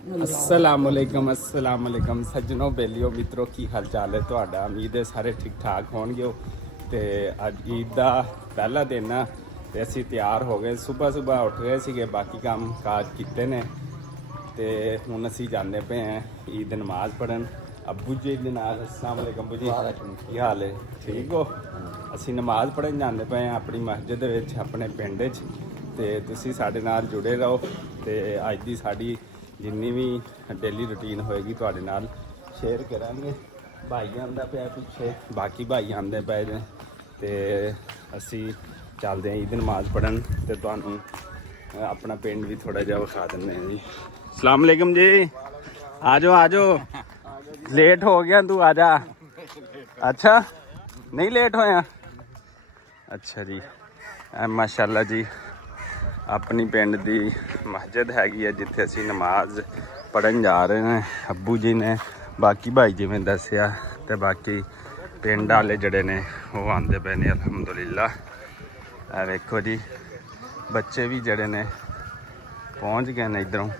अस्सलामुअलैकुम सज्जनों बेलियो मित्रों की हाल चाल है ਤੁਹਾਡਾ ਉਮੀਦ ਹੈ ਸਾਰੇ ਠੀਕ ਠਾਕ ਹੋਣਗੇ ਤੇ ਅੱਜ ਈਦ ਦਾ ਪਹਿਲਾ ਦਿਨ ਆ ਤੇ ਅਸੀਂ ਤਿਆਰ ਹੋ ਗਏ ਸਵੇਰ ਉੱਠ ਗਏ ਸੀਗੇ ਬਾਕੀ ਕੰਮ ਕਾਜ ਕੀਤੇ ਨੇ ਤੇ ਹੁਣ ਅਸੀਂ ਜਾਂਦੇ ਪਏ ਹਾਂ ਈਦ ਨਮਾਜ਼ ਪੜਨ ਅੱਬੂ ਜੀ ਦੇ ਨਾਲ अस्सलामुअलैकुम ਅੱਬੂ ਜੀ ਕੀ ਹਾਲ ਹੈ ਠੀਕ ਹੋ ਅਸੀਂ ਨਮਾਜ਼ ਪੜਨ ਜਾਂਦੇ ਪਏ ਹਾਂ ਆਪਣੀ ਮਸਜਿਦ ਵਿੱਚ ਆਪਣੇ ਪਿੰਡ 'ਚ ਤੇ ਤੁਸੀਂ ਸਾਡੇ ਨਾਲ ਜੁੜੇ ਰਹੋ ਤੇ ਅੱਜ ਦੀ ਸਾਡੀ ਜਿੰਨੀ ਵੀ ਡੇਲੀ ਰੂਟੀਨ ਹੋਏਗੀ ਤੁਹਾਡੇ ਨਾਲ ਸ਼ੇਅਰ ਕਰਾਂਗੇ ਭਾਈ ਆਂਦਾ ਪਿਆ ਪਿੱਛੇ ਬਾਕੀ ਭਾਈ ਆਂਦੇ ਪਏ ਨੇ ਤੇ ਅਸੀਂ ਚੱਲਦੇ ਹਾਂ ਈਦ ਨਮਾਜ਼ ਪੜਨ ਤੇ ਤੁਹਾਨੂੰ ਆਪਣਾ ਪਿੰਡ ਵੀ ਥੋੜਾ ਜਿਹਾ ਵਿਖਾ ਦਿੰਦੇ ਹਾਂ ਜੀ अस्सलाम वालेकुम जी आ जाओ लेट हो गया तू आ जा अच्छा नहीं लेट होया अच्छा जी माशाल्लाह जी अपनी पिंड दी मस्जिद हैगी है जिथे असी नमाज पढ़न जा रहे हैं अब्बू जी ने बाकी भाई जिवें दसिया ते बाकी पिंड वाले जड़े ने वो आंदे पे ने अलहमदुलिल्लाह वेखो जी बच्चे भी जड़े ने पहुँच गए ने इधरों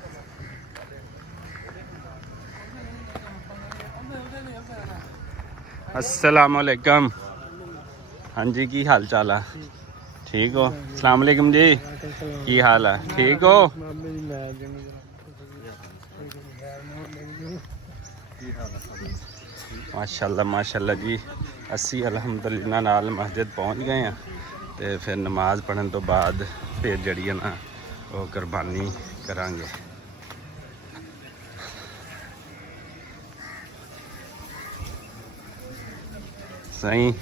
अस्सलाम वालेकुम हाँ जी की हाल चाल है ठीक हो अस्सलाम वालेकुम जी की हाल है ठीक हो माशाल्लाह जी असी अलहमदुलिल्लाह नाल मस्जिद पहुँच गए हैं तो फिर नमाज पढ़न तो बाद फिर जड़ी है ना वो कुर्बानी करांगे सही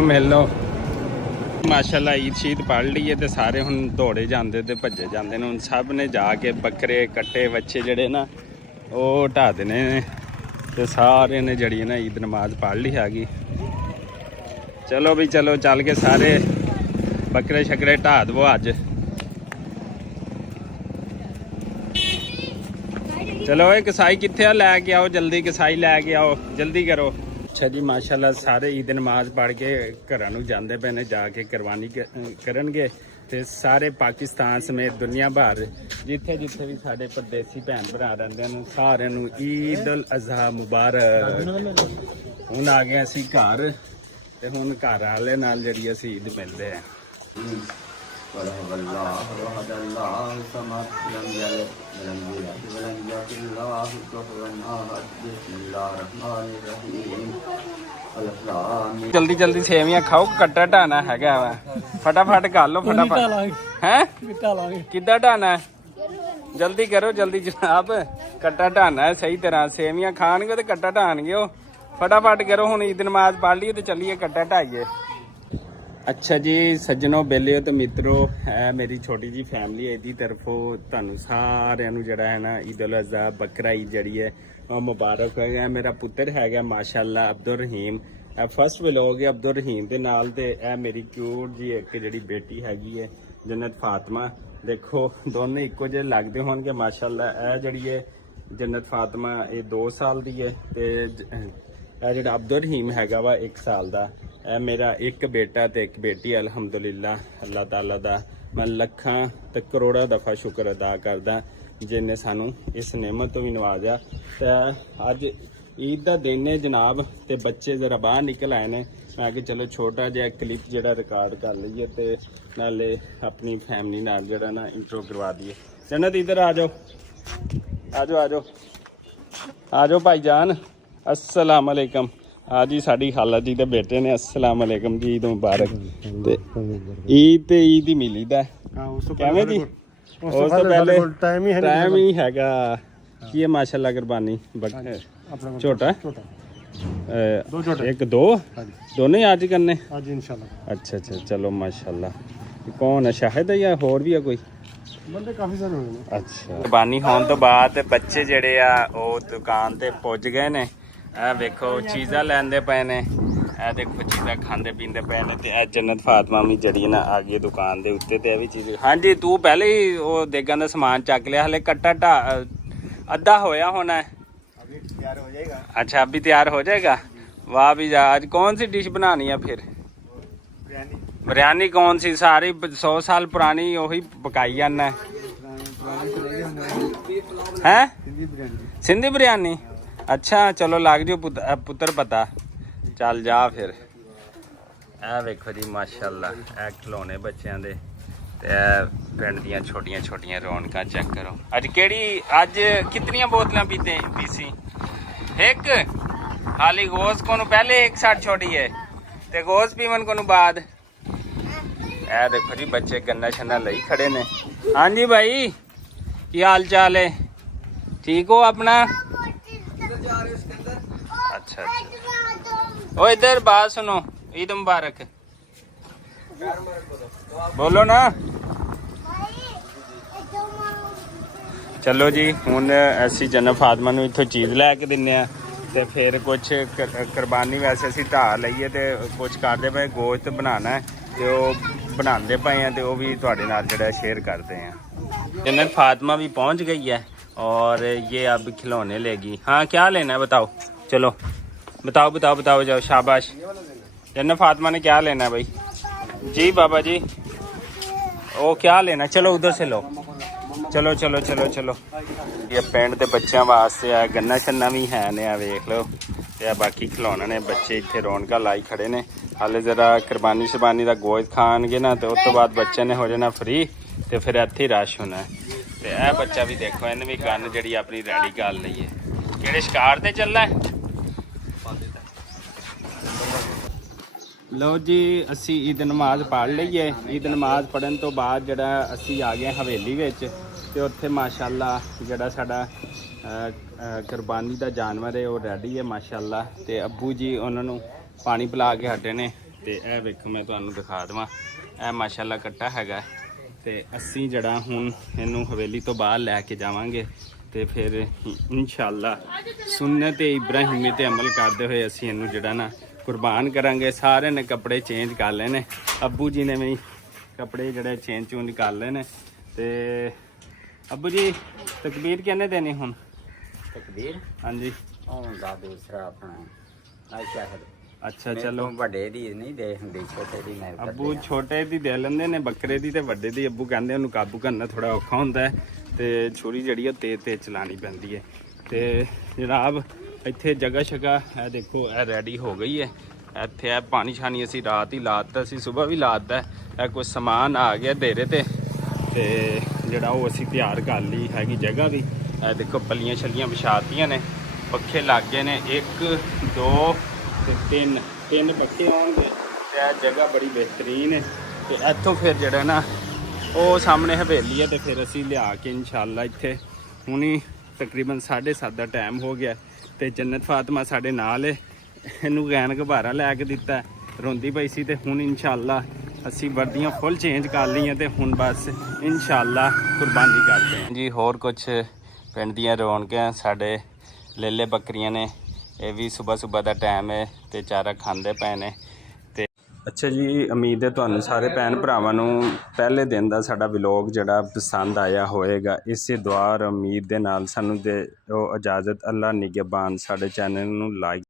मिल लो माशाल्लाह ईद शीद पढ़ ली है तो सारे हुण दौड़े जाते तो भजे जाते हैं हुण सब ने जाके बकरे कट्टे बच्चे जड़े ना वो ढा देने तो सारे ने जड़ी ना ईद नमाज पढ़ ली हैगी चलो भी चलो चल के सारे बकरे शकरे ढा दवो अज चलो ये कसाई कित्थे लैके आओ जल्दी कसाई लैके आओ जल्दी करो अच्छा जी माशाल्लाह सारे ईद नमाज पढ़ के घर जाते पे ने जाके कुरबानी करनगे ते सारे पाकिस्तान समेत दुनिया भर जिथे जिथे भी साडे परदेसी भैन भरा रहिंदे ने सारिआं नूं ईद उल अज़हा मुबारक हुण आ गए असीं घर ते हुण घर वाले नाल जिहड़ी असीं ईद मिलदे आ जल्दी जल्दी सेवियां खाओ कट्टा ढाना हैगा वा फटाफट कर लो फटाफट हैं किद्दां ढाना है जल्दी करो जल्दी जनाब कट्टा ढाना है सही तरह सेवियां खाणगे तो कट्टा ढाणगे ओ फटाफट करो हुण ईद नमाज पढ़ लीए तो चलिए कट्टा ढाइए अच्छा जी सज्जनों बेलियो तो मित्रों है मेरी छोटी जी फैमिली है इहदी तरफों तुहानूं सारिआं नूं जिहड़ा है ना ईद उल अज़हा बकरा ईद जिहड़ी है वो मुबारक होएगा मेरा पुत्तर हैगा माशाल्लाह अब्दुल रहीम फस्ट व्लॉग है अब्दुल रहीम दे नाल ते मेरी क्यूट जी एक जिहड़ी बेटी हैगी है जन्नत फातिमा देखो दोनों इक्को जिहे लगदे होणगे माशाल्लाह जिहड़ी है जन्नत फातिमा ये 2 साल दी है ते जिहड़ा अब्दुल रहीम हैगा वा 1 साल दा मेरा एक बेटा ते एक बेटी अलहमदुलिल्लाह अल्लाह ताला दा मैं लखां ते करोड़ां दफ़ा शुक्र अदा करदा जिन्हें सानू इस नेमत तो भी नवाजा ते अज ईद दा दिन है जनाब ते बच्चे जरा बाहर निकल आए ने मैं कि चलो छोटा जिहा क्लिप जिहड़ा रिकॉर्ड कर लईए ते नाले अपनी फैमिली नाल जिहड़ा ना इंट्रो करवा दिए जन्नत इधर आ जाओ आ जाओ भाईजान अस्सलाम वालेकुम हाँ जी साड़ी खाला जी के बेटे ने अस्सलाम वालेकुम जी ईद मुबारक ईद ही मिली दा किवें जी उस तो पहले टाइम ही हैगा की माशाल्लाह कुर्बानी छोटा एक दो दोनों ही आज करने अच्छा चलो माशाल्लाह कौन है शाहिद है या होर भी है कोई बंदे काफी सारे हो गए अच्छा कुर्बानी होने तो बाद बच्चे जेडे आ वो दुकान ते पहुंच गए ने वेखो चीज़ा लैंदे पे ने देखो चीज़ा खांदे पींदे पे ने ते जन्नत फातिमा भी जड़ी ना आ गई दुकान दे उत्ते ते भी चीज़ हाँ जी तू पहले ही वो देगां दा समान चक लिया हले कट्टा अद्धा होया होना है तैयार हो जाएगा। अच्छा अभी तैयार हो जाएगा। वाह भी जा, आज कौन सी डिश बनानी है फिर? बिरयानी। बिरयानी कौन सी? सारी 100 साल पुरानी वही पकाई जाना है। सिंधी बिरयानी। अच्छा चलो लाग जो पुत्र पता। चल जा फिर। ਇਹ ਵੇਖੋ ਜੀ ਮਾਸ਼ਾਅੱਲਾ ਇਹ ਖਿਡੌਣੇ ਬੱਚਿਆਂ ਦੇ ਤੇ ਇਹ ਪਿੰਡ ਦੀਆਂ ਛੋਟੀਆਂ ਛੋਟੀਆਂ ਰੌਣਕਾਂ ਚੈੱਕ ਕਰੋ। ਅੱਜ ਕਿਹੜੀ ਅੱਜ ਕਿਤਨੀਆਂ ਬੋਤਲਾਂ ਪੀਸੀ? ਇੱਕ ਖਾਲੀ ਗੋਸ ਕੋ ਨੂੰ ਪਹਿਲੇ ਇੱਕ ਸਾਡ ਛੋੜੀ ਹੈ ਤੇ ਗੋਸ ਪੀਵਨ ਕੋ ਨੂੰ ਬਾਅਦ। ਇਹ ਦੇਖੋ ਜੀ ਬੱਚੇ ਗੰਨਾ ਛੰਨਾ ਲਈ ਖੜੇ ਨੇ। ਹਾਂਜੀ ਭਾਈ ਕੀ ਹਾਲ ਚਾਲ ਹੈ? ठीक हो अपना? अच्छा अच्छा। ओ इधर बात सुनो, ईद मुबारक। बोलो ना। चलो जी हुन असी जन्नत फातिमा नूं इत्थों चीज़ लैके दिन्ने आ ते फिर कुछ कुर्बानी वैसे असी ढा लईए ते कुछ करदे पे गोश्त बनाना है ते ओह बनांदे पे हैं ते ओह भी तुहाडे नाल जेहड़ा शेयर करते हैं। जन्नत फातिमा भी पहुंच गई है और ये अब खिलौने लेगी। हाँ क्या लेना है बताओ? चलो बताओ बताओ बताओ जाओ शाबाश। जन्नत फातिमा ने क्या लेना है भाई? जी बाबा जी ओ क्या लेना? चलो उधर से लो। चलो चलो चलो चलो। ये पिंड के बच्चों वास्ते आ गन्ना छन्ना भी है ने, आ वेख लो। ते बाकी खिलौने ने बच्चे इत्थे रौनक लाई खड़े ने। हाले जरा कुर्बानी शरबानी का गोश्त खाणगे ना तो उस तो बाद बच्चे ने हो जाना फ्री ते फिर इत्थे रश होना है। ते ए बच्चा भी देखो इन्हें भी गन जी अपनी रैडी कर ली है। किहड़े शिकार ते चलना है? लो जी असी ईद नमाज पढ़ ली है। ईद नमाज पढ़न तो बाद जड़ा असी आ गए हवेली विच ते उत्थे माशाअल्लाह जड़ा साडा कुर्बानी का जानवर है वो रेडी है माशाअल्लाह। ते अब्बू जी उन्होंने पानी पिला के हटे ने ते ए वेखो मैं तुहानू दिखा देवां ए माशाअल्लाह कट्टा हैगा। ते असी जड़ा हुण इनू हवेली तो बाहर लैके जावांगे ते फिर इंशाअल्लाह सुन्नत इब्राहिमी ते अमल करते हुए असी इनू जड़ा ना कुर्बान करांगे। सारे ने कपड़े चेंज कर लेने, अब्बू जी ने भी कपड़े जड़े चेंज चूंज कर लेने। ते अब्बू जी तकबीर कहने देनी हुण? तकबीर हाँ जी होगा दूसरा अपना अच्छा है। अच्छा चलो ਵੱਡੇ ਦੀ ਨਹੀਂ ਦੇ ਹੁੰਦੀ, ਛੋਟੇ ਦੀ ਮੈਂ अब्बू छोटे दी दे लेंदे ने बकरे दी ते वड्डे दी अब्बू कहंदे उन्हें काबू करना थोड़ा औखा हुंदा है ते छुरी जड़ी है तेज तेज चलानी पैंदी है। ते जनाब इत्थे जगह शगह है देखो ए रेडी हो गई है। इत्थे है पानी शानी असी रात ही लाता, असी सुबह भी लाता है। कुछ समान आ गया डेरे ते जड़ा वो असी तैयार कर ली हैगी जगह भी। देखो पलियां छलियां बिछातियां ने, पखे लग गए ने 1 2 ते 3 पखे आउणगे ते जगह बड़ी बेहतरीन है। ते इत्थों फिर जड़ा ना वो सामने हवेली है ते फिर असी लिया के इंशाअल्लाह इत्थे हुणी तकरीबन 7:30 का टाइम हो गया ते जन्नत फातिमा साडे नाल है। इनू गैन गुब्बारा लैके दिता है, रोंदी पई सी ते हुण इंशाअल्लाह असी वर्दियां फुल चेंज कर लीआं ते हुण बस इंशाअल्लाह कुर्बानी करते हैं जी। होर कुछ पिंड दियां रौनकां साडे लेले बकरियां ने, ये भी सुबह सुबह का टाइम है तो चारा खाते पे ने। ते अच्छा जी उम्मीद है तुहानू सारे भैन भरावां नू पहले दिन का साडा व्लॉग जड़ा पसंद आया होएगा। इस दुआ और उम्मीद दे नाल सानू दे इजाज़त। अल्लाह निगहबान। साडे चैनल नू लाइक